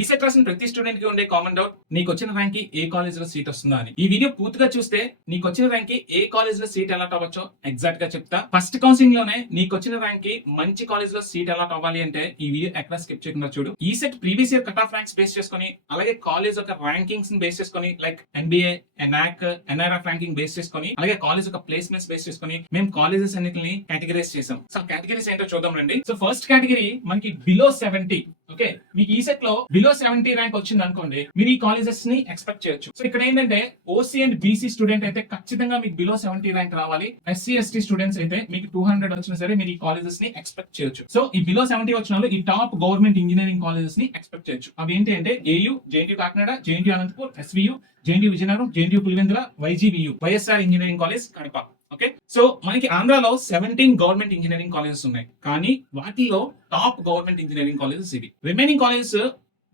ECET రాసిన ప్రతి student కి ఉండే కామన్ డౌట్, నీకు వచ్చిన ర్యాంక్ కి ఏ కాలేజ్ లో సీట్ వస్తుందా అని. ఈ వీడియో పూర్తిగా చూస్తే నీకు వచ్చిన ర్యాంక్ కి ఏ కాలేజ్ లో సీట్ ఎలా అవ్వచ్చో ఎగ్జాక్ట్ గా చెప్తా. ఫస్ట్ కౌన్సిలింగ్ లోనే నీకు వచ్చిన ర్యాంక్ కి మంచి కాలేజ్ లో సీట్ ఎలా అవ్వాలి అంటే ఈ వీడియో ఎక్కడ స్కిప్ చేయకుండా చూడు. ECET previous year cut off ranks base చేసుకొని, అలాగే కాలేజ్ యొక్క ర్యాంకింగ్స్ బేస్ చేసుకొని, like NBA, ఎనాక్, NRF ranking base చేసుకొని, అలాగే కాలేజ్ యొక్క ప్లేస్మెంట్స్ బేస్ చేసుకొని మేము కాలేజెస్ అన్నిటిని కేటగిరైజ్ చేసాం. సో కేటగిరీస్ ఏంటో చూద్దాం రండి. సో ఫస్ట్ కేటగిరీ మనకి బిలో 70. ఓకే, మీకు ఈసెట్ లో బిలో 70 ర్యాంక్ వచ్చింది అనుకోండి, మీరు ఈ కాలేజెస్ ని ఎక్స్పెక్ట్ చేయొచ్చు. సో ఇక్కడ ఏంటంటే OC అండ్ BC స్టూడెంట్ అయితే ఖచ్చితంగా మీకు బిలో 70 ర్యాంక్ రావాలి. SC ST స్టూడెంట్స్ అయితే మీకు 200 వచ్చినా సరే మీరు ఈ కాలేజెస్ ని ఎక్స్పెక్ట్ చేయొచ్చు. సో ఈ బిలో 70 వచ్చిన వాళ్ళు ఈ టాప్ గవర్నమెంట్ ఇంజనీరింగ్ కాలేజెస్ ని ఎక్స్పెక్ట్ చేయొచ్చు. అవి ఏంటి అంటే AU, JNTU Kakinada, JNTU Anantapur, SVU, JNTU Vizianagaram, JNTU Pulivendula, YGVU, YSR engineering college Kadapa. Okay, so మనకి ఆంధ్రాలో 17 గవర్నమెంట్ ఇంజనీరింగ్ కాలేజెస్ ఉన్నాయి, కానీ వాటిలో టాప్ గవర్నమెంట్ ఇంజనీరింగ్ కాలేజెస్ ఇవి. రిమైనింగ్ కాలేజెస్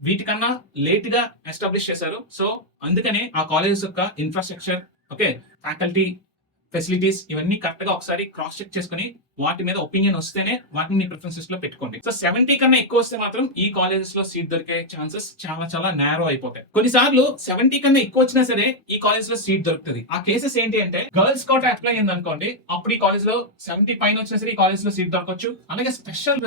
వీటికన్నా లేట్ గా ఎస్టాబ్లిష్ చేశారు. సో అందుకనే ఆ కాలేజెస్ యొక్క ఇన్ఫ్రాస్ట్రక్చర్, ఓకే, ఫ్యాకల్టీ, ఫెసిలిటీస్ ఇవన్నీ కరెక్ట్ గా ఒకసారి క్రాస్ చెక్ చేసుకుని వాటి మీద ఒపీనియన్ వస్తేనే వాటిని మీ ప్రిఫరెన్సెస్ లో పెట్టుకోండి. సో 70 కన్నా ఎక్కువ వస్తే మాత్రం ఈ కాలేజెస్ లో సీట్ దొరికే ఛాన్సెస్ చాలా చాలా నేరో అయిపోతాయి. కొన్నిసార్లు 70 కన్నా ఎక్కువ వచ్చినా సరే ఈ కాలేజ్ లో సీట్ దొరుకుతుంది. ఆ కేసెస్ ఏంటి అంటే గర్ల్స్ కోటా అప్లై అయింది అనుకోండి, అప్పుడు ఈ కాలేజ్ లో 70 పైన వచ్చినా సరే ఈ కాలేజ్ లో సీట్ దొరకవచ్చు. అలాగే స్పెషల్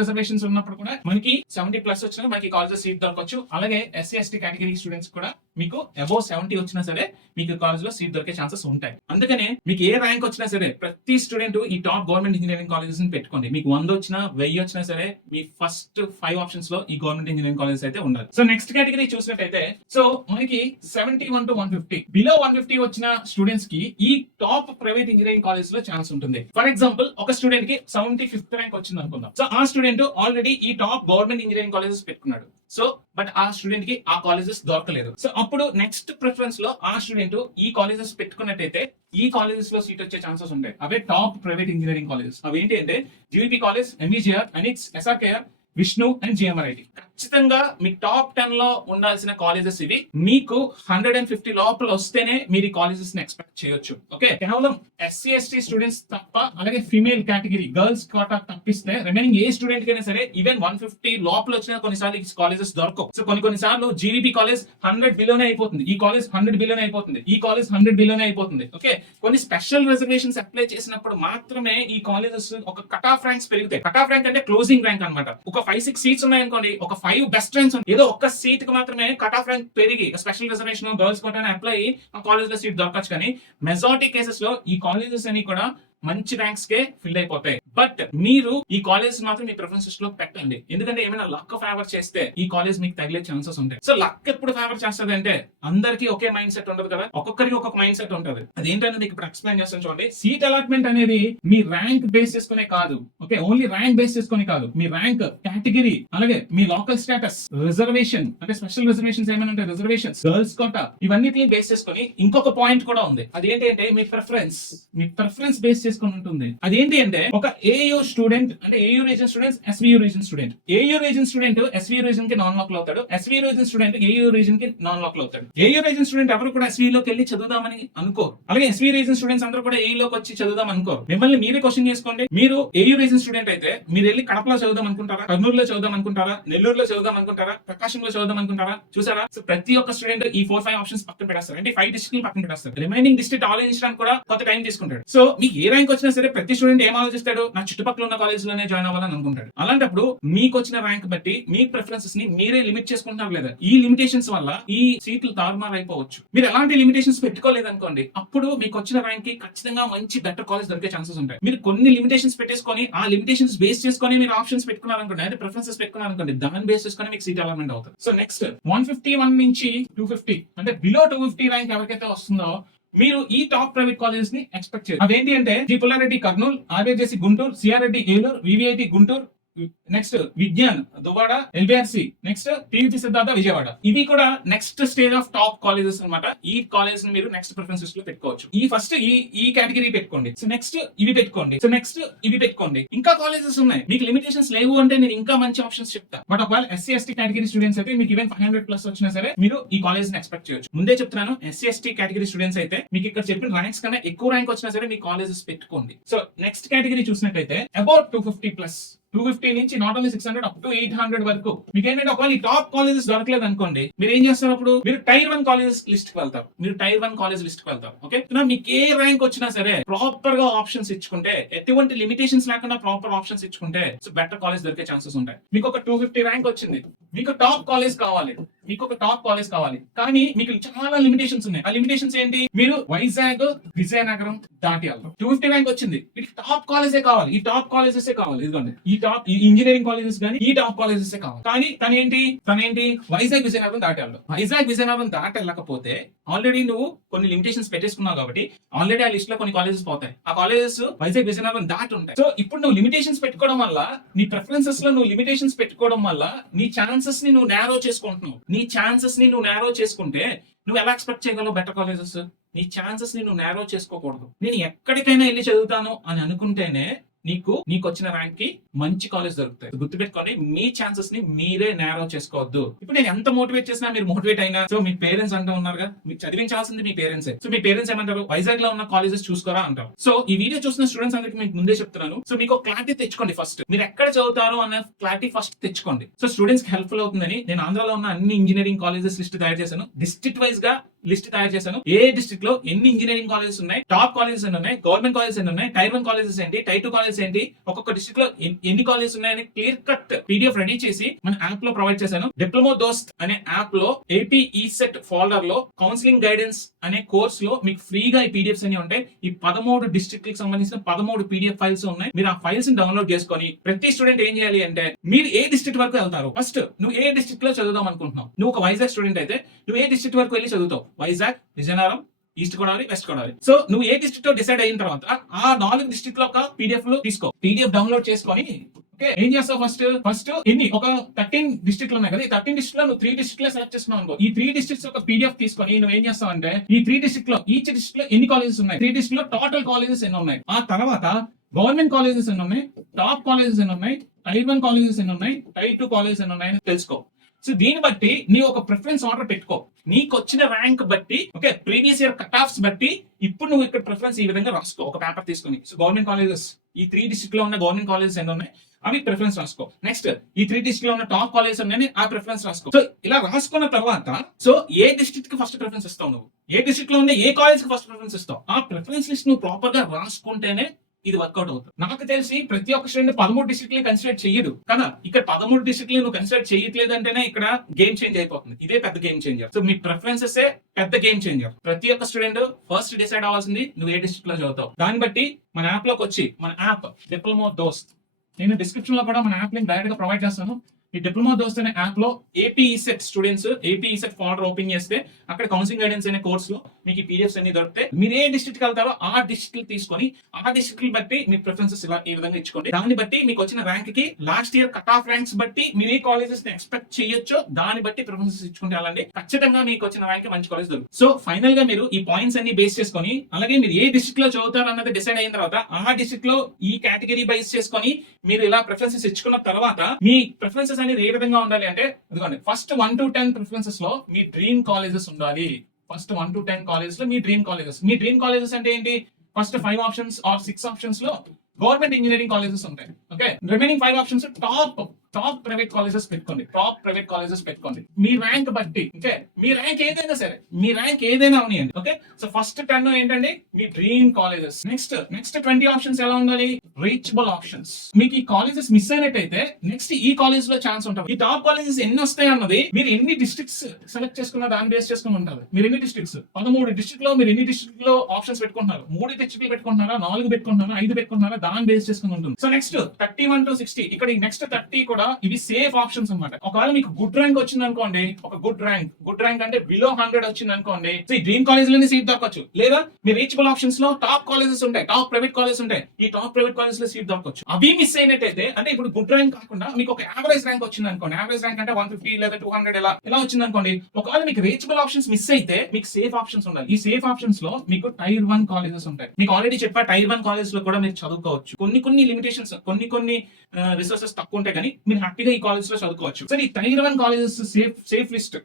రిజర్వేషన్స్ ఉన్నప్పుడు కూడా మనకి 70 ప్లస్ వచ్చినా మనకి కాలేజ్ లో సీట్ దొరకవచ్చు. అలాగే SC ST కేటగిరీ స్టూడెంట్స్ కూడా మీకు అబౌవ్ 70 వచ్చినా సరే మీకు కాలేజ్ లో సీట్ దొరికే ఛాన్సెస్ ఉంటాయి. అందుకనే మీకు ఏ ర్యాంక్ వచ్చినా సరే ప్రతి స్టూడెంట్ ఈ టాప్ గవర్నమెంట్ ఇంజనీరింగ్ కాలేజెస్ ని పెట్టుకోండి. మీకు 100 వచ్చినా 1000 వచ్చినా సరే మీ ఫస్ట్ 5 ఆప్షన్స్ లో ఈ గవర్నమెంట్ ఇంజనీరింగ్ కాలేజెస్ అయితే ఉండాలి. సో నెక్స్ట్ కేటగిరీ చూసినట్టయితే, సో మనకి 71 to 150 బిలో 150 వచ్చిన స్టూడెంట్స్ కి ఈ టాప్ ప్రైవేట్ ఇంజనీరింగ్ కాలేజ్ లో ఛాన్స్ ఉంటుంది. ఫర్ ఎగ్జాంపుల్ ఒక స్టూడెంట్ కి 75th ర్యాంక్ వచ్చింది అనుకుందాం. సో ఆ స్టూడెంట్ ఆల్రెడీ ఈ టాప్ గవర్నమెంట్ ఇంజనీరింగ్ కాలేజెస్ పెట్టుకున్నాడు. సో బట్ ఆ స్టూడెంట్ కి ఆ కాలేజెస్ దొరకలేదు. సో అప్పుడు నెక్స్ట్ ప్రిఫరెన్స్ లో ఆ స్టూడెంట్ ఈ కాలేజెస్ పెట్టుకున్నట్టయితే ఈ కాలేజెస్ లో సీట్ వచ్చే ఛాన్సెస్ ఉంటాయి. అవే టాప్ ప్రైవేట్ ఇంజనీరింగ్ కాలేజెస్. అవి ఏంటి అంటే GVP college, MVGR, అనిక్స్, SRKR, Vishnu and GMRIT. ఖచ్చితంగా మీ టాప్ 10 లో ఉండాల్సిన కాలేజెస్ ఇవి. మీకు 150 లోపల వస్తేనే మీరు ఈ కాలేజెస్ ని ఎక్స్పెక్ట్ చేయొచ్చు. ఓకే, కేవలం SC ST స్టూడెంట్స్ తప్ప, అలాగే ఫీమేల్ కేటగిరీ గర్ల్స్ కోటా తప్పిస్తే రిమైనింగ్ ఏ స్టూడెంట్ కైనా సరే ఈవెన్ 150 లోపల వచ్చిన కొన్నిసార్లు ఈ కాలేజెస్ దొరకవు. సో కొన్నిసార్లు GVP కాలేజ్ 100 బిలోనే అయిపోతుంది, ఈ కాలేజ్ 100 బిలోనే అయిపోతుంది, ఈ కాలేజ్ 100 బిలోనే అయిపోతుంది. ఓకే, కొన్ని స్పెషల్ రిజర్వేషన్స్ అప్లై చేసినప్పుడు మాత్రమే ఈ కాలేజెస్ ఒక కట్ ఆఫ్ ర్యాంక్స్ పెరుగుతాయి. కట్ ఆఫ్ ర్యాంక్ అంటే క్లోజింగ్ ర్యాంక్ అనమాట. ఒక 5-6 సీట్స్ ఉన్నాయనుకోండి, ఒక 5 బెస్ట్ ర్యాంక్స్ ఏదో ఒక్క సీట్ కి మాత్రమే కట్ ఆఫ్ ర్యాంక్ పెరిగి స్పెషల్ రిజర్వేషన్ గర్ల్స్ కోటాని అప్లై ఆ కాలేజ్ లో సీట్ దొరకచ్చు. కానీ మెజారిటీ కేసెస్ లో ఈ కాలేజెస్ అన్ని కూడా మంచి ర్యాంక్స్ కే ఫిల్ అయిపోతాయి. బట్ మీరు ఈ కాలేజ్ మాత్రం మీ ప్రిఫరెన్సెస్ లో పెట్టండి, ఎందుకంటే ఏమైనా లక్ ఫేవర్ చేస్తే ఈ కాలేజ్ మీకు తగిలే ఛాన్సెస్ ఉంటాయి. సో లక్ ఎప్పుడు ఫేవర్ చేస్తుంది అంటే అందరికి ఒకే మైండ్ సెట్ ఉండదు కదా, ఒక్కొక్కరికి ఒక్కొక్క మైండ్ సెట్ ఉంటుంది. అదేంటనేది మీకు ఇప్పుడు ఎక్స్ప్లెయిన్ చేస్తాను చూడండి. సీట్ అలాట్మెంట్ అనేది మీ ర్యాంక్ బేస్ చేసుకునే కాదు. ఓకే, ఓన్లీ ర్యాంక్ బేస్ చేసుకుని కాదు, మీ ర్యాంక్, కేటగిరీ, అలాగే మీ లోకల్ స్టేటస్, రిజర్వేషన్ అంటే స్పెషల్ రిజర్వేషన్స్ ఏమైనా ఉంటాయి, రిజర్వేషన్స్, గర్ల్స్ కోటా, ఇవన్నిటిని బేస్ చేసుకుని ఇంకొక పాయింట్ కూడా ఉంది. అదేంటి అంటే మీ ప్రిఫరెన్స్ బేస్ చేసుకుని ఉంటుంది. అదేంటి అంటే ఒక AU స్టూడెంట్ అంటే AU reason students, SVU reason student, AU reason student SVU reason కి నాన్ లోకల్ అవుతాడు, SVU reason student AU reason కి నాన్ లోకల్ అవుతాడు. AU రీజన్ స్టూడెంట్ ఎవరు కూడా SVU లోకి వెళ్ళి చదువుదామని అనుకోరు, అలాగే SVU రీజన్ స్టూడెంట్స్ అందరూ కూడా AU లోకి వచ్చి చదువుదాం అనుకోరు. మిమ్మల్ని మీరే క్వశ్చన్ చేసుకోండి, మీరు AU రీజన్ స్టూడెంట్ అయితే మీరు వెళ్ళి కడపలో చదువుదాం అనుకుంటారా, కర్నూలులో చదువుదాం అనుకుంటారా, నెల్లూరులో చదువుదాం అనుకుంటారా, ప్రకాశంలో చదువుదాం అనుకుంటారా? చూసారా? సో ప్రతి ఒక్క స్టూడెంట్ ఈ 4-5 ఆప్షన్స్ పక్కన పెట్టేస్తారు, అంటే 5 డిస్ట్రిక్ట్ పక్కన పెట్టేస్తారు. రిమైనింగ్ డిస్ట్రిక్ట్ ఆలోచించడానికి కూడా కొంత టైం తీసుకుంటాడు. సో మీకు ఏ ర్యాంక్ వచ్చినా సరే ప్రతి స్టూడెంట్ ఏం ఆలోచిస్తాడు, నా చుట్టుపక్కల ఉన్న కాలేజ్ లోనే జాయిన్ అవ్వాలని అనుకుంటాడు. అలాంటప్పుడు మీకు వచ్చిన ర్యాంక్ బట్టి మీ ప్రిఫరెన్సెస్ ని మీరే లిమిట్ చేసుకుంటున్నారు లేదా? ఈ లిమిటేషన్స్ వల్ల ఈ సీట్లు తారుమారు అయిపోవచ్చు. మీరు ఎలాంటి లిమిటేషన్స్ పెట్టుకోలేదు అనుకోండి, అప్పుడు మీకు వచ్చిన ర్యాంక్ కి ఖచ్చితంగా మంచి బెటర్ కాలేజ్ దొరికే ఛాన్సెస్ ఉంటాయి. మీరు కొన్ని లిమిటేషన్స్ పెట్టేసుకొని ఆ లిమిటేషన్స్ బేస్ చేసుకొని మీరు ఆప్షన్స్ పెట్టుకున్నారనుకోండి, అంటే ప్రిఫరెన్సెస్ పెట్టుకున్నారనుకోండి, దాని బేస్ చేసుకొని మీకు సీట్ అలాట్మెంట్ అవుతుంది. సో నెక్స్ట్ 151 నుంచి 250 అంటే బిలో 250 ర్యాంక్ ఎవరికైతే వస్తుందో మీరు ఈ టాప్ ప్రైవేట్ కాలేజెస్ ని ఎక్స్పెక్ట్ చేయరు. అవేంటి అంటే G Pullareddy Kurnool, RJC Guntur, CR Reddy Eluru, VVIT Guntur, next Vignan Duvvada, LBRC, next TUT Siddhartha Vijayawada. ఇవి కూడా next stage of top colleges అన్నమాట. ఈ కాలేజ్ ని మీరు నెక్స్ట్ ప్రిఫరెన్సెస్ లో పెట్టుకోవచ్చు. ఈ ఫస్ట్ ఈ కేటగిరీ పెట్టుకోండి, సో నెక్స్ట్ ఇవి పెట్టుకోండి, సో నెక్స్ట్ ఇవి పెట్టుకోండి. ఇంకా కాలేజెస్ ఉన్నాయి, మీకు లిమిటేషన్స్ లేవు అంటే నేను ఇంకా మంచి ఆప్షన్స్ చెప్తా. బట్ ఒకవేళ SC ST కేటగిరీ స్టూడెంట్స్ అయితే మీకు ఈవెన్ 500 ప్లస్ వచ్చినా సరే మీరు ఈ కాలేజ్ ని ఎక్స్పెక్ట్ చేయొచ్చు. ముందే చెప్తున్నాను, SC ST కేటగిరీ స్టూడెంట్స్ అయితే మీకు ఇక్కడ చెప్పిన ర్యాంక్స్ కన్నా ఎక్కువ ర్యాంక్ వచ్చినా సరే మీ కాలేజెస్ పెట్టుకోండి. సో నెక్స్ట్ కేటగిరీ చూసినట్టయితే అబౌట్ 250 ప్లస్ 250 నుంచి నాట్ ఓన్లీ 600 అప్ టు 800 వరకు. మీకు ఏంటంటే ఒకవేళ ఈ టాప్ కాలేజెస్ దొరకలేదు అనుకోండి, మీరు ఏం చేస్తారు అప్పుడు? మీరు టైర్ 1 కాలేజెస్ లిస్ట్ కి వెళ్తారు. ఓకే, మీకు ఏ ర్యాంక్ వచ్చినా సరే ప్రాపర్ గా ఆప్షన్స్ ఇచ్చుకుంటే, ఎటువంటి లిమిటేషన్స్ లేకుండా ప్రాపర్ ఆప్షన్స్ ఇచ్చుకుంటే సో బెటర్ కాలేజ్ దొరికే ఛాన్సెస్ ఉంటాయి. మీకు ఒక 250 ర్యాంక్ వచ్చింది, మీకు టాప్ కాలేజ్ కావాలి, కానీ మీకు చాలా లిమిటేషన్స్ ఉన్నాయి. ఆ లిమిటేషన్స్ ఏంటి? మీరు వైజాగ్, విజయనగరం దాటి వెళ్తారు. 250 ర్యాంక్ వచ్చింది, మీకు టాప్ కాలేజే కావాలి, ఈ టాప్ కాలేజెస్ కావాలి. ఇదిగోండి ఈ ఇంజనీరింగ్ కాలేజెస్ కానీ ఈ టాప్ కాలేజెస్ కావాలి. కానీ తనేంటి వైజాగ్ విజయనగరం దాటి వెళ్ళదు. వైజాగ్ విజయనగరం దాటి వెళ్ళకపోతే ఆల్రెడీ నువ్వు కొన్ని లిమిటేషన్స్ పెట్టేసుకున్నావు కాబట్టి ఆల్రెడీ ఆ లిస్ట్ లో కొన్ని కాలేజెస్ పోతాయి. ఆ కాలేజెస్ వైజాగ్ విజయనగరం దాటి ఉంటాయి. సో ఇప్పుడు నువ్వు లిమిటేషన్స్ పెట్టుకోవడం వల్ల, నీ ప్రిఫరెన్సెస్ లో నువ్వు లిమిటేషన్స్ పెట్టుకోవడం వల్ల నీ ఛాన్సెస్ ని నువ్వు నేరో చేసుకుంటున్నావు. నీ ఛాన్సెస్ ని నువ్వు నేరో చేసుకుంటే నువ్వు ఎలా ఎక్స్పెక్ట్ చేయగలవు బెటర్ కాలేజెస్? నీ ఛాన్సెస్ ని నువ్వు నేరో చేసుకోకూడదు. నేను ఎక్కడికైనా వెళ్ళి చదువుతాను అని అనుకుంటేనే నీకు వచ్చిన ర్యాంక్ కి మంచి కాలేజ్ దొరుకుతాయి. గుర్తుపెట్టుకోండి, మీ ఛాన్సెస్ ని మీరే నేరో చేసుకోవద్దు. ఇప్పుడు నేను ఎంత మోటివేట్ చేసినా మీరు మోటివేట్ అయినా, సో మీ పేరెంట్స్ అంటూ ఉన్నారుగా, మీకు చదివించాల్సింది మీ పేరెంట్స్. సో మీ పేరెంట్స్ ఏమంటారు? వైజాగ్ లో ఉన్న కాలేజెస్ చూసుకోరా అంటారు. సో ఈ వీడియో చూసిన స్టూడెంట్స్ అందరికి మీకు ముందే చెప్తున్నాను, సో మీకు క్లారిటీ తెచ్చుకోండి. ఫస్ట్ మీరు ఎక్కడ చదువుతారు అనే క్లారిటీ ఫస్ట్ తెచ్చుకోండి. సో స్టూడెంట్స్ కి హెల్ప్ఫుల్ అవుతుందని నేను ఆంధ్రాలో ఉన్న అన్ని ఇంజనీరింగ్ కాలేజెస్ లిస్ట్ తయారు చేశాను. డిస్ట్రిక్ట్ వైజ్ గా లిస్ట్ తయారు చేశాను. ఏ డిస్ట్రిక్ట్ లో ఎన్ని ఇంజనీరింగ్ కాలేజెస్ ఉన్నాయి, టాప్ కాలేజెస్ ఎన్ని ఉన్నాయి, గవర్నమెంట్ కాలేజెస్ ఎన్ని ఉన్నాయి, టైర్ 1 కాలేజెస్ ఏంటి, టైర్ 2 కాలేజెస్ ఏంటి, ఒక్కొక్క డిస్ట్రిక్ట్ లో ఎన్ని కాలేజెస్ ఉన్నాయని క్లియర్ కట్ పీడిఎఫ్ రెడీ చేసి మన యాప్ లో ప్రొవైడ్ చేశాను. డిప్లొమా దోస్త్ అనే యాప్ లో ఏపీ ఈసెట్ ఫోల్డర్ లో కౌన్సిలింగ్ గైడెన్స్ అనే కోర్స్ లో మీకు ఫ్రీగా ఈ పీడిఎఫ్స్ అన్ని ఉంటాయి. ఈ 13 డిస్ట్రిక్ట్ కి సంబంధించిన 13 పీడిఎఫ్ ఫైల్స్ ఉన్నాయి. మీరు ఆ ఫైల్స్ ని డౌన్లోడ్ చేసుకొని ప్రతి స్టూడెంట్ ఏం చేయాలి అంటే, మీరు ఏ డిస్ట్రిక్ట్ వరకు వెళ్తారు, ఫస్ట్ నువ్వు ఏ డిస్ట్రిక్ట్ లో చదువుదాం అనుకుంటున్నావు. నువ్వు ఒక వైజాగ్ స్టూడెంట్ అయితే నువ్వు ఏ డిస్ట్రిక్ట్ వరకు వెళ్ళి చదువుతావు? Vizag, Vizianagaram, east Godavari, west Godavari. So నువ్వు ఏ డిస్ట్రిక్ట్ లో డిసైడ్ అయిన తర్వాత ఆ 4 డిస్ట్రిక్ట్ లో ఒక పీడిఎఫ్ లో తీసుకో. పీడిఎఫ్ డౌన్లోడ్ చేసుకొని ఏం చేస్తావు? ఫస్ట్ ఎన్ని ఒక 13 డిస్ట్రిక్ట్ ఉన్నాయి కదా, ఈ 13 డిస్ట్రిక్ట్ లో నువ్వు 3 డిస్ట్రిక్ట్ లో సెలెక్ట్ చేసుకున్నావు అనుకో. ఈ 3 డిస్ట్రిక్ట్స్ ఒక పీడిఎఫ్ తీసుకొని నువ్వు ఏం చేస్తావు అంటే, ఈ 3 డిస్ట్రిక్ట్ లో ఈచ్ డిస్ట్రిక్ట్ లో ఎన్ని కాలేజెస్ ఉన్నాయి, 3 డిస్ట్రిక్ట్ లో టోటల్ కాలేజెస్ ఎన్ని ఉన్నాయి, ఆ తర్వాత గవర్నమెంట్ కాలేజెస్ ఎన్ని ఉన్నాయి, టాప్ కాలేజెస్ ఎన్ని ఉన్నాయి, టైర్ 1 కాలేజెస్ ఎన్ని ఉన్నాయి, టైర్ 2 కాలేజెస్ ఎన్ని ఉన్నాయి తెలుసుకో. సో దీన్ని బట్టి నీ ఒక ప్రిఫరెన్స్ ఆర్డర్ పెట్టుకో. నీకు వచ్చిన ర్యాంక్ బట్టి, okay, previous year cut offs బట్టి ఇప్పుడు నువ్వు ఇక్కడ ప్రిఫరెన్స్ ఈ విధంగా రాసుకో. ఒక పేపర్ తీసుకుని, సో గవర్నమెంట్ కాలేజెస్, ఈ 3 డిస్ట్రిక్ట్ లో ఉన్న గవర్నమెంట్ కాలేజెస్ ఎన్ని ఉన్నాయి అవి ప్రిఫరెన్స్ రాసుకో. నెక్స్ట్ ఈ 3 డిస్ట్రిక్ట్ లో ఉన్న టాప్ కాలేజెస్ ఉన్నాయి, ఆ ప్రిఫరెన్స్ రాసుకో. సో ఇలా రాసుకున్న తర్వాత, సో ఏ డిస్ట్రిక్ట్ కి ఫస్ట్ ప్రిఫరెన్స్ ఇస్తావు, నువ్వు ఏ డిస్ట్రిక్ట్ లో ఉన్న ఏ కాలేజ్ కి ఫస్ట్ ప్రిఫరెన్స్ ఇస్తావు, ఆ ప్రిఫరెన్స్ లిస్ట్ నువ్వు ప్రాపర్ గా రాసుకుంటేనే ఇది వర్కౌట్ అవుతుంది. నాకు తెలిసి ప్రతి ఒక్క స్టూడెంట్ 13 డిస్ట్రిక్ట్ కన్సిడర్ చేయడు కదా. ఇక్కడ 13 డిస్ట్రిక్ట్ నువ్వు కన్సిడర్ చేయట్లేదు అంటేనే ఇక్కడ గేమ్ చేంజ్ అయిపోతుంది. ఇదే పెద్ద గేమ్ చేంజర్. సో మీ ప్రిఫరెన్సెస్ పెద్ద గేమ్ చేంజర్. ప్రతి ఒక్క స్టూడెంట్ ఫస్ట్ డిసైడ్ అవ్వాల్సింది నువ్వు ఏ డిస్ట్రిక్ట్ లో చదువుతావు. దాన్ని బట్టి మన యాప్ లోకి వచ్చి, మన యాప్ డిప్లొమా దోస్త్, నేను డిస్క్రిప్షన్ లో కూడా మన యాప్ లింక్ డైరెక్ట్ గా ప్రొవైడ్ చేస్తాను. ఈ డిప్లొమా దోస్త్ అనే యాప్ లో AP ECET students AP ECET folder open చేస్తే అక్కడ కౌన్సిలింగ్ గైడెన్స్ అనే కోర్స్ లో మీకు ఈ పీడిఎఫ్స్ అన్ని దొరుకుతాయి. మీరు ఏ డిస్ట్రిక్ట్ కి వెళ్తారో ఆ డిస్ట్రిక్ట్ తీసుకొని ఆ డిస్ట్రిక్ట్ బట్టి మీ ప్రిఫరెన్సెస్ ఇలా ఈ విధంగా ఇచ్చుకోండి. దాన్ని బట్టి మీకు వచ్చిన ర్యాంక్ కి last year cut off ranks బట్టి మీరు ఏ కాలేజెస్ ని ఎక్స్పెక్ట్ చేయొచ్చో దాన్ని బట్టి ప్రిఫరెన్సెస్ ఇచ్చుకుంటే అలాంటి ఖచ్చితంగా మీకు వచ్చిన ర్యాంక్ మంచి కాలేజ్ దొరుకుతుంది. సో ఫైనల్ గా మీరు ఈ పాయింట్స్ అన్ని బేస్ చేసుకొని, అలాగే మీరు ఏ డిస్ట్రిక్ట్ లో చదువుతారు అన్నది డిసైడ్ అయిన తర్వాత ఆ డిస్ట్రిక్ట్ లో ఈ కేటగిరీ బేస్ చేసుకొని మీరు ఇలా ప్రిఫరెన్సెస్ ఇచ్చుకున్న తర్వాత మీ ప్రిఫరెన్సెస్ అనేది ఏ విధంగా ఉండాలి అంటే, ఇదిగోండి ఫస్ట్ 1 to 10 ప్రిఫరెన్సెస్ లో మీ డ్రీమ్ కాలేజెస్ ఉండాలి. ఫస్ట్ 1 to 10 కాలేజెస్ లో మీ డ్రీమ్ కాలేజెస్ అంటే ఏంటి? ఫస్ట్ 5 ఆప్షన్స్ ఆర్ 6 ఆప్షన్స్ లో గవర్నమెంట్ ఇంజనీరింగ్ కాలేజెస్ ఉంటాయి. Okay, remaining 5 options top private colleges పెట్టుకోండి. మీ ర్యాంక్ బట్టి, ఓకే, మీ ర్యాంక్ ఏదైనా ఉన్నాయండి. ఓకే, సో ఫస్ట్ 10 ఏంటండి మీ డ్రీమ్ కాలేజెస్. నెక్స్ట్ 20 ఆప్షన్స్ ఎలా ఉండాలి? Reachable options. మీకు ఈ కాలేజెస్ మిస్ అయినట్టయితే నెక్స్ట్ ఈ కాలేజ్ లో ఛాన్స్ ఉంటుంది. ఈ టాప్ కాలేజెస్ ఎన్ని వస్తాయి అన్నది మీరు ఎన్ని డిస్ట్రిక్ట్స్ సెలెక్ట్ చేసుకున్న దాన్ని బేస్ చేసుకుని ఉంటారు. మీరు ఎన్ని డిస్ట్రిక్ట్స్, 13 డిస్ట్రిక్ట్ లో మీరు ఎన్ని డిస్ట్రిక్ట్ లో ఆప్షన్స్ పెట్టుకుంటున్నారు, 3 డిస్ట్రిక్ట్లు పెట్టుకుంటున్నారా, 4 పెట్టుకుంటున్నారా, 5 పెట్టుకుంటున్నారా, దాన్ని బేస్ చేసుకుని ఉంటుంది. సో నెక్స్ట్ 31 to 60, ఇక్కడ ఈ నెక్స్ట్ 30 కూడా ఇవి సేఫ్ ఆప్షన్స్ అన్నమాట. ఒకవేళ మీకు గుడ్ ర్యాంక్ వచ్చింది అనుకోండి, ఒక గుడ్ ర్యాంక్ అంటే బిలో 100 వచ్చింది అనుకోండి, ఈ డ్రీమ్ కాలేజ్ లోనే సీట్ దొరకచ్చు. లేదా మీ రీచబుల్ ఆప్షన్స్ లో టాప్ కాలేజెస్ ఉంటాయి, టాప్ ప్రైవేట్ కాలేజెస్ ఉంటాయి, ఈ టాప్ ప్రైవేట్ కాలేజ్ లో సీట్ దొరకచ్చు. అవి మిస్ అయినట్టయితే, అంటే ఇప్పుడు గుడ్ ర్యాంక్ కాకుండా మీకు ఒక యావరేజ్ ర్యాంక్ వచ్చింది అనుకోండి, యావరేజ్ ర్యాంక్ అంటే 150 లేదా 200 ఎలా వచ్చింది అనుకోండి, ఒకవేళ మీకు రీచబుల్ ఆప్షన్స్ మిస్ అయితే మీకు సేఫ్ ఆప్షన్స్ ఉండాలి. ఈ సేఫ్ ఆప్షన్స్ లో మీకు టైర్ 1 కాలేజెస్ ఉంటాయి. మీకు ఆల్రెడీ చెప్పా, టైర్ 1 కాలేజ్ లో కూడా మీరు చదువుకోవచ్చు. కొన్ని లిమిటేషన్స్, కొన్ని రిసోర్సెస్ తక్కువ ఉంటాయి, కానీ మీరు హ్యాపీగా ఈ కాలేజ్ లో చదువుకోవచ్చు. సరే, ఈ tier 1 colleges safe list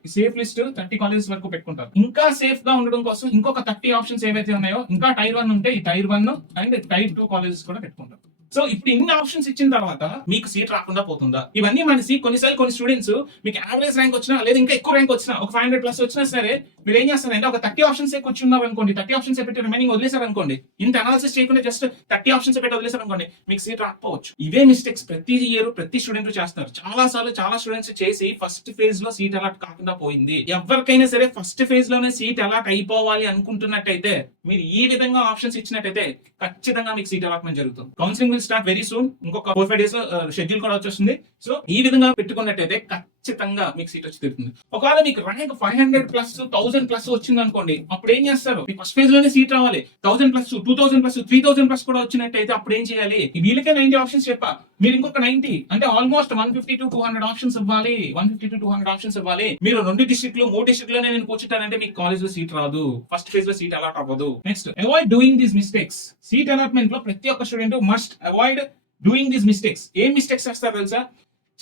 30 colleges వరకు పెట్టుకుంటారు. ఇంకా సేఫ్ గా ఉండడం కోసం ఇంకొక 30 ఆప్షన్స్ ఏవైతే ఉన్నాయో, ఇంకా టైర్ 1 ఉంటే ఈ టైర్ 1 అండ్ టైర్ 2 కాలేజెస్ కూడా పెట్టుకుంటారు. సో ఇప్పుడు ఇన్ని ఆప్షన్స్ ఇచ్చిన తర్వాత మీకు సీట్ రాకుండా పోతుందా? ఇవన్నీ మనసి కొన్నిసార్లు కొన్ని స్టూడెంట్స్ మీకు యావరేజ్ ర్యాంక్ వచ్చినా లేదా ఇంకా ఎక్కువ ర్యాంక్ వచ్చినా ఒక 500 ప్లస్ వచ్చినా సరే మీరు ఏం చేస్తారంటే ఒక 30 ఆప్షన్స్ కూర్చున్నారు అనుకోండి, 30 ఆప్షన్స్ పెట్టి రిమైనింగ్ వదిలేసారు అనుకోండి, ఇంత అనాలిసిస్ చేయకుండా జస్ట్ 30 ఆప్షన్స్ పెట్టి వదిలేసారు అనుకోండి, మీకు సీట్ రాకపోవచ్చు. ఇవే మిస్టేక్స్ ప్రతి ఇయర్ ప్రతి స్టూడెంట్ చేస్తారు. చాలా సార్లు చాలా స్టూడెంట్స్ చేసి ఫస్ట్ ఫేజ్ లో సీట్ అలాట్ కాకుండా పోయింది. ఎవరికైనా సరే ఫస్ట్ ఫేజ్ లోనే సీట్ అలాట్ అయిపోవాలి అనుకుంటున్నట్టయితే మీరు ఈ విధంగా ఆప్షన్స్ ఇచ్చినట్టయితే ఖచ్చితంగా మీకు సీట్ అలాట్మెంట్ జరుగుతుంది. Counselling will start very soon. ఇంకొక 4-5 డేస్ లో షెడ్యూల్ కూడా వచ్చేస్తుంది. సో ఈ విధంగా పెట్టుకున్నట్టయితే ఖచ్చితంగా మీకు సీట్ వచ్చి తీరుతుంది. ఒకవేళ మీకు ర్యాంక్ 500 ప్లస్ 1000 ప్లస్ వచ్చింది అనుకోండి, అప్పుడు ఏం చేస్తారు? మీకు ఫస్ట్ ఫేజ్ లోనే సీట్ రావాలి. 1000 ప్లస్ 2000 ప్లస్ 3000 ప్లస్ కూడా వచ్చినట్టయితే అప్పుడు ఏం చేయాలి? వీళ్ళకే 90 ఆప్షన్స్ చెప్పా, మీరు ఇంకొక 90 అంటే ఆల్మోస్ట్ 150 to 200 ఆప్షన్స్ ఇవ్వాలి. 150 to 200 ఆప్షన్స్ ఇవ్వాలి. మీరు 2 డిస్ట్రిక్ట్లు 3 డిస్ట్రిక్ట్ నేను కూర్చుంటానంటే మీకు కాలేజ్ లో సీట్ రాదు, ఫస్ట్ ఫేజ్ లో సీట్ అలాట్ అవ్వదు. Next, avoid doing these mistakes. Seat allotment లో ప్రతి ఒక్క student must avoid doing these mistakes. ఏం మిస్టేక్స్ చేస్తారు తెలుసా?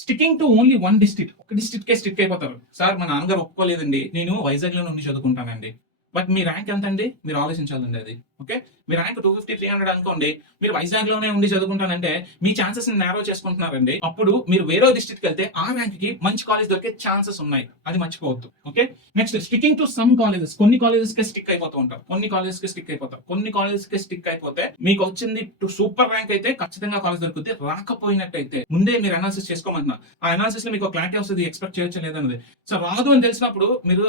Sticking to only one district. ఒక డిస్ట్రిక్ట్ కే స్టిక్ అయిపోతారు. సార్ మా నాన్నగారు ఒప్పుకోలేదండి, నేను వైజాగ్ లో నుండి చదువుకుంటానండి. బట్ మీ ర్యాంక్ ఎంత అండి? మీరు ఆలోచించాలండి అది. ఓకే, మీ ర్యాంక్ 250, 300 అనుకోండి, మీరు వైజాగ్ లోనే ఉండి చదువుకుంటానంటే మీ ఛాన్సెస్ నేరో చేసుకుంటున్నారండి. అప్పుడు మీరు వేరే డిస్ట్రిక్ట్ వెళ్తే ఆ ర్యాంక్ కి మంచి కాలేజ్ దొరికే ఛాన్సెస్ ఉన్నాయి, అది మర్చిపోవద్దు. Okay, next, sticking to some colleges. కొన్ని కాలేజెస్ కి స్టిక్ అయిపోతూ ఉంటారు, కొన్ని కాలేజెస్ కి స్టిక్ అయిపోతారు. కొన్ని కాలేజెస్ కి స్టిక్ అయిపోతే మీకు వచ్చింది సూపర్ ర్యాంక్ అయితే ఖచ్చితంగా కాలేజ్ దొరుకుతుంది. రాకపోయినట్టయితే ముందే మీరు అనాలిసిస్ చేసుకోమంటున్నా. ఆ అనాలిసిస్ లో మీకు ఒక క్లారిటీ వస్తుంది, ఎక్స్పెక్ట్ చేయొచ్చు లేదన్నది. సో రాదు అని తెలిసినప్పుడు మీరు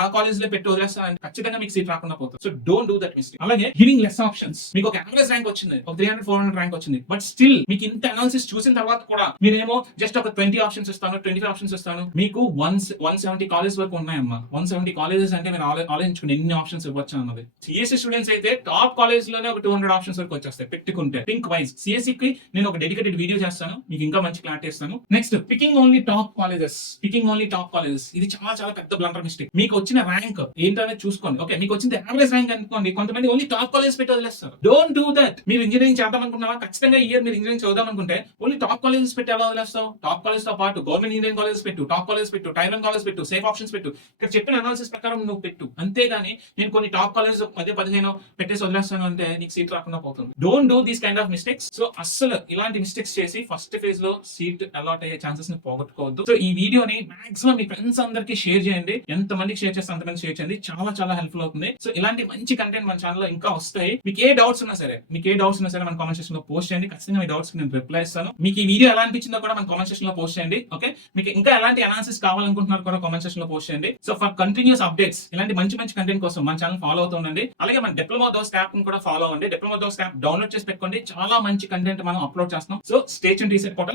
ఆ కాలేజ్ లో పెట్టి వదిలేస్తారంటే ఖచ్చితంగా మీకు సీట్ రాకుండా పోతుంది. So don't do that mistake. అలాగే గివింగ్ లెస్ ఆప్షన్స్. మీకు ఒక యావరేజ్ ర్యాంక్ వచ్చింది, ఒక 300-400 ర్యాంక్ వచ్చింది, బట్ స్టిల్ మీకు ఇంత అనాలిసిస్ చూసిన తర్వాత కూడా మీరేమో జస్ట్ ఒక 20 ఆప్షన్స్ ఇస్తాను, 25 ఆప్షన్స్ ఇస్తాను. మీకు 170 కాలేజ్ వరకు ఉన్నాయమ్మా. 170 కాలేజెస్ అంటే మీరు ఆలోచించుకుని ఎన్ని ఆప్షన్స్ ఇవ్వచ్చు అన్నది. సిఎస్సి స్టూడెంట్స్ అయితే టాప్ కాలేజ్ లోనే ఒక 200 ఆప్షన్స్ వరకు వచ్చేస్తాయి పెట్టుకుంటే. Think wise. సిఎస్సి కి నేను ఒక డెడికేటెడ్ వీడియో చేస్తాను, మీకు ఇంకా మంచి క్లారిటీ ఇస్తాను. Next, picking only top colleges. Picking only top colleges, ఇది చాలా చాలా పెద్ద బ్లండర్ మిస్టేక్. మీకు వచ్చిన ర్యాంక్ ఏంటనేది చూసుకోండి. ఓకే, మీకు వచ్చింది యావరేజ్ ర్యాంక్ అనుకోండి, కొంతమంది ఓన్లీ టాప్ కాలేజ్ పెట్టి వదిలేస్తారు. Don't do that. మీరు ఇంజనీరింగ్ చేద్దాం అనుకున్నావా? ఖచ్చితంగా ఈ ఇయర్ మీరు ఇంజనీరింగ్ చదువుదాం అనుకుంటే ఓన్లీ టాప్ కాలేజెస్ పెట్టి ఎలా వదిలేస్తావు? టాప్ కాలేజ్ తో పాటు గవర్నమెంట్ ఇంజనీరింగ్ కాలేజ్ పెట్టు, టాప్ కాలేజ్ పెట్టు, టైర్ 1 కాలేజ్ పెట్టు, సేఫ్ ఆప్షన్స్ పెట్టు. ఇక్కడ చెప్పిన అనాలిసిస్ ప్రకారం నువ్వు పెట్టు. అంతేగాని నేను కొన్ని టాప్ కాలేజ్ 10-15 పెట్టేసి వదిలేస్తాను అంటే నీకు సీట్ రాకుండా పోతుంది. Don't do these kind of mistakes. So అస్సలు ఇలాంటి మిస్టేక్స్ చేసి ఫస్ట్ ఫేజ్ లో సీట్ అలాట్ అయ్యే ఛాన్సెస్ ని పోగొట్టుకోవద్దు. సో ఈ వీడియోని మాక్సిమం మీ ఫ్రెండ్స్ అందరికి షేర్ చేయండి. ఎంత మందికి షేర్ చేస్తే అంతమంది షేర్ చేయండి, చాలా చాలా హెల్ప్ఫుల్ అవుతుంది. సో ఇలాంటి మంచి కంటెంట్ మన ఛానల్ లో ఇంకా వస్తాయి. మీకు ఏ డౌట్స్ ఉన్నా సరే మన కామెంట్ సెక్షన్ లో పోస్ట్ చేయండి. ఖచ్చితంగా మీ డౌట్స్ నేను రిప్లై ఇస్తాను. మీకు ఈ వీడియో ఎలా అనిపించిందో కూడా మన కామెంట్ సెక్షన్ లో పోస్ట్ చేయండి. ఓకే, మీకు ఇంకా ఎలాంటి అనాలిసిస్ కావాలనుకుంటున్నారు కూడా కామెంట్ సెక్షన్ లో పోస్ట్ చేయండి. సో ఫర్ కంటిన్యూస్ అప్డేట్స్ ఇలాంటి మంచి మంచి కంటెంట్ కోసం మన ఛానల్ ఫాలో అవుతుండండి. అలాగే మన డిప్లొమా దోస్ యాప్ కూడా ఫాలో అవ్వండి. డిప్లొమా దోస్ యాప్ డౌన్లోడ్ చేసి పెట్టుకోండి, చాలా మంచి కంటెంట్ మనం అప్లోడ్ చేస్తున్నాం. So stay tuned reset portal.